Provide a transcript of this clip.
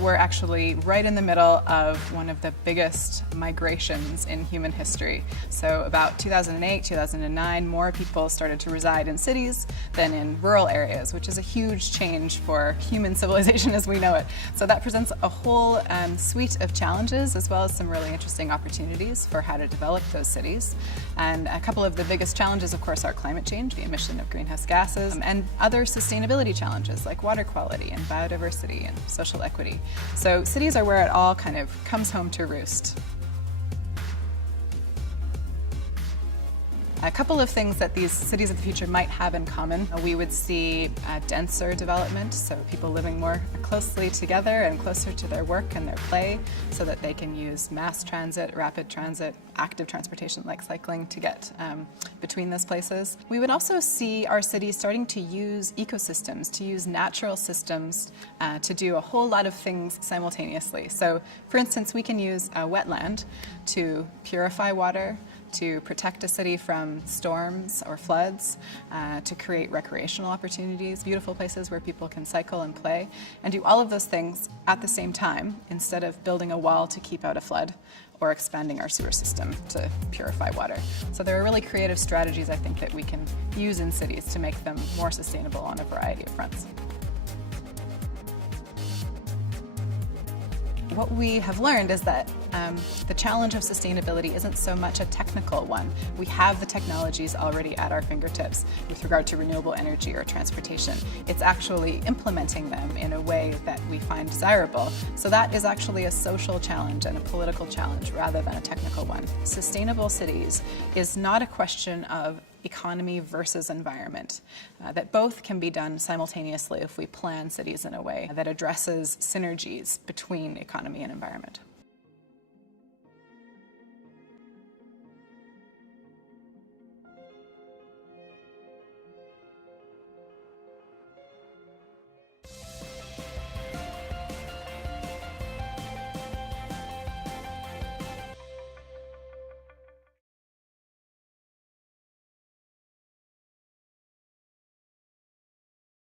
We're actually right in the middle of one of the biggest migrations in human history. So about 2008, 2009, more people started to reside in cities than in rural areas, which is a huge change for human civilization as we know it. So that presents a whole suite of challenges, as well as some really interesting opportunities for how to develop those cities. And a couple of the biggest challenges, of course, are climate change, the emission of greenhouse gases, and other sustainability challenges like water quality and biodiversity and social equity. So cities are where it all kind of comes home to roost. A couple of things that these cities of the future might have in common. We would see denser development, so people living more closely together and closer to their work and their play, so that they can use mass transit, rapid transit, active transportation like cycling to get between those places. We would also see our cities starting to use ecosystems, to use natural systems to do a whole lot of things simultaneously. So, for instance, we can use a wetland to purify water, to protect a city from storms or floods, to create recreational opportunities, beautiful places where people can cycle and play, and do all of those things at the same time instead of building a wall to keep out a flood or expanding our sewer system to purify water. So there are really creative strategies, I think, that we can use in cities to make them more sustainable on a variety of fronts. What we have learned is that the challenge of sustainability isn't so much a technical one. We have the technologies already at our fingertips with regard to renewable energy or transportation. It's actually implementing them in a way that we find desirable. So that is actually a social challenge and a political challenge rather than a technical one. Sustainable cities is not a question of economy versus environment, that both can be done simultaneously if we plan cities in a way that addresses synergies between economy and environment.